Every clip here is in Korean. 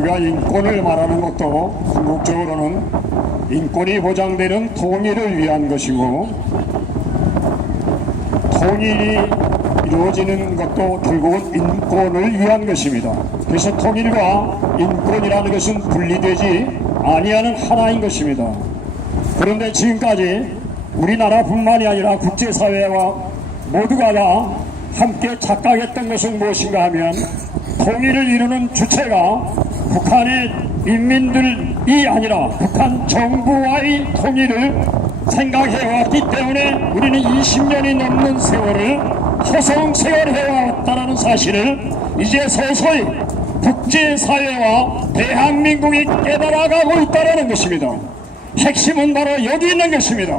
우리가 인권을 말하는 것도 궁극적으로는 인권이 보장되는 통일을 위한 것이고 통일이 이루어지는 것도 결국은 인권을 위한 것입니다. 그래서 통일과 인권이라는 것은 분리되지 아니하는 하나인 것입니다. 그런데 지금까지 우리나라뿐만이 아니라 국제사회와 모두가 다 함께 착각했던 것은 무엇인가 하면 통일을 이루는 주체가 북한의 인민들이 아니라 북한 정부와의 통일을 생각해왔기 때문에 우리는 20년이 넘는 세월을 허송세월해왔다는 사실을 이제 서서히 국제사회와 대한민국이 깨달아가고 있다는 것입니다. 핵심은 바로 여기 있는 것입니다.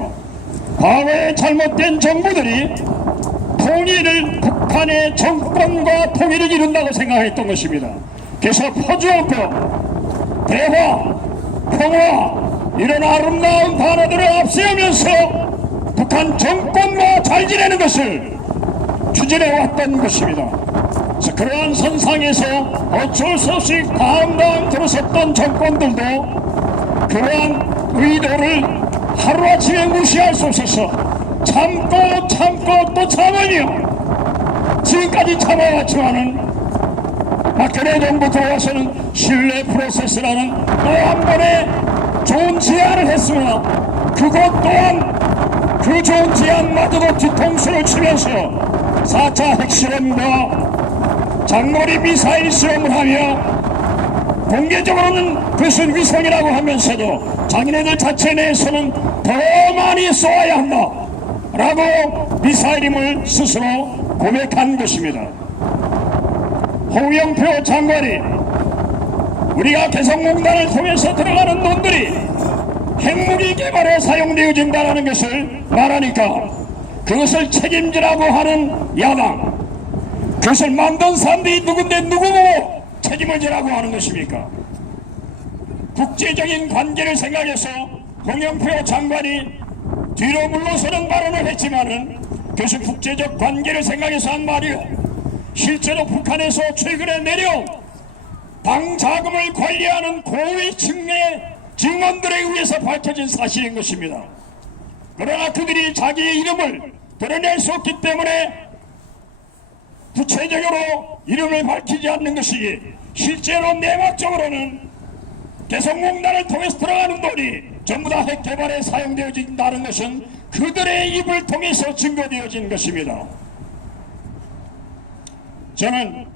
과거에 잘못된 정부들이 통일을 북한의 정권과 통일을 이룬다고 생각했던 것입니다. 그래서 퍼주었고 대화, 평화 이런 아름다운 단어들을 앞세우면서 북한 정권과 잘 지내는 것을 추진해 왔던 것입니다. 그래서 그러한 선상에서 어쩔 수 없이 다음다음 들어섰던 정권들도 그러한 의도를 하루아침에 무시할 수 없어서 참고 참고 또 참으며 지금까지 참아왔지만은 박근혜 정부 들어와서는 신뢰 프로세스라는 또 한 번의 좋은 제안을 했으나 그것 또한 그 좋은 제안마저도 뒤통수를 치면서 4차 핵실험과 장거리 미사일 실험을 하며 공개적으로는 그것은 위성이라고 하면서도 자기네들 자체 내에서는 더 많이 쏘아야 한다 라고 미사일임을 스스로 고백한 것입니다 홍영표 장관이 우리가 개성공단을 통해서 들어가는 돈들이 핵무기 개발에 사용되어진다는 것을 말하니까 그것을 책임지라고 하는 야당 그것을 만든 사람들이 누군데 누구고 책임을 지라고 하는 것입니까? 국제적인 관계를 생각해서 홍영표 장관이 뒤로 물러서는 발언을 했지만은 그것은 국제적 관계를 생각해서 한 말이요. 실제로 북한에서 최근에 내려온 당 자금을 관리하는 고위 층의 직원들에 의해서 밝혀진 사실인 것입니다. 그러나 그들이 자기의 이름을 드러낼 수 없기 때문에 구체적으로 이름을 밝히지 않는 것이 실제로 내막적으로는 개성공단을 통해서 들어가는 돈이 전부 다 핵 개발에 사용되어진다는 것은 그들의 입을 통해서 증거되어진 것입니다. 저는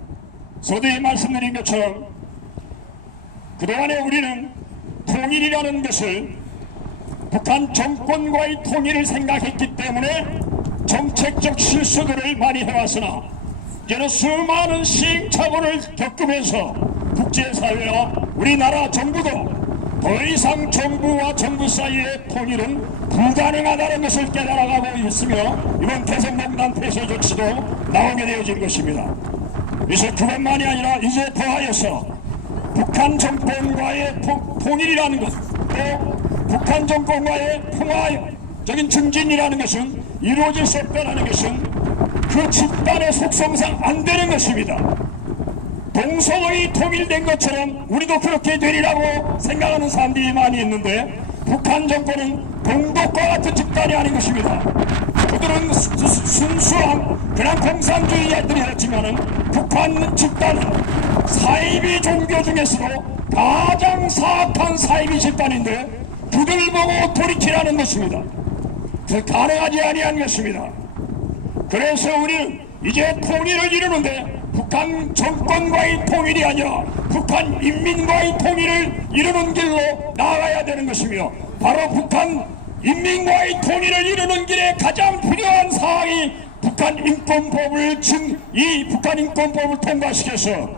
서두에 말씀드린 것처럼 그동안에 우리는 통일이라는 것을 북한 정권과의 통일을 생각했기 때문에 정책적 실수들을 많이 해왔으나 이제는 수많은 시행착오를 겪으면서 국제사회와 우리나라 정부도 더 이상 정부와 정부 사이의 통일은 불가능하다는 것을 깨달아가고 있으며 이번 개성공단 폐쇄 조치도 나오게 되어진 것입니다. 그래서 그것만이 아니라 이제 더하여서 북한 정권과의 통, 통일이라는 것, 또 북한 정권과의 평화적인 증진이라는 것은 이루어질 수 없다는 것은 그 집단의 속성상 안 되는 것입니다. 동서의 통일된 것처럼 우리도 그렇게 되리라고 생각하는 사람들이 많이 있는데 북한 정권은 동독과 같은 집단이 아닌 것입니다. 그들은 순수한 그냥 공산주의자들이었지만은 북한 집단은 사이비 종교 중에서도 가장 사악한 사이비 집단인데 그들 보고 돌이키라는 것입니다. 그 가능하지 아니한 것입니다. 그래서 우리는 이제 통일을 이루는데 북한 정권과의 통일이 아니라 북한 인민과의 통일을 이루는 길로 나아가야 되는 것이며 바로 북한 인민과의 통일을 이루는 길에 가장 필요한 사항이 북한 인권법을 증, 이 북한 인권법을 통과시켜서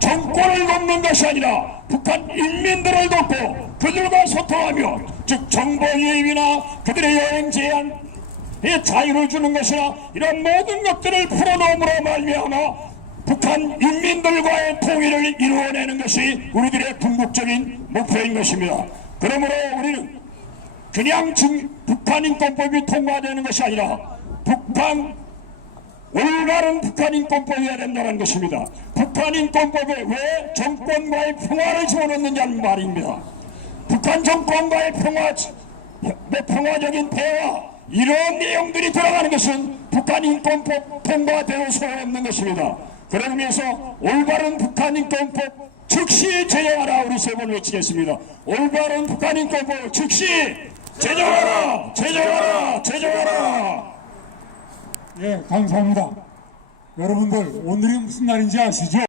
정권을 돕는 것이 아니라 북한 인민들을 돕고 그들과 소통하며 즉 정보 유입이나 그들의 여행 제한 이 자유를 주는 것이나 이런 모든 것들을 풀어놓음으로 말미암아 북한 인민들과의 통일을 이루어내는 것이 우리들의 궁극적인 목표인 것입니다. 그러므로 우리는 그냥 증- 북한 인권법이 통과되는 것이 아니라 북한 올바른 북한 인권법이어야 된다는 것입니다. 북한 인권법에 왜 정권과의 평화를 집어넣느냐는 말입니다. 북한 정권과의 평화, 평화적인 대화 이런 내용들이 들어가는 것은 북한 인권법 통과되어 소용없는 것입니다. 의미에서 올바른 북한 인권법 즉시 제정하라 우리 세 번 외치겠습니다. 올바른 북한 인권법 즉시 제정하라 제정하라 제정하라 예, 감사합니다. 여러분들, 오늘이 무슨 날인지 아시죠?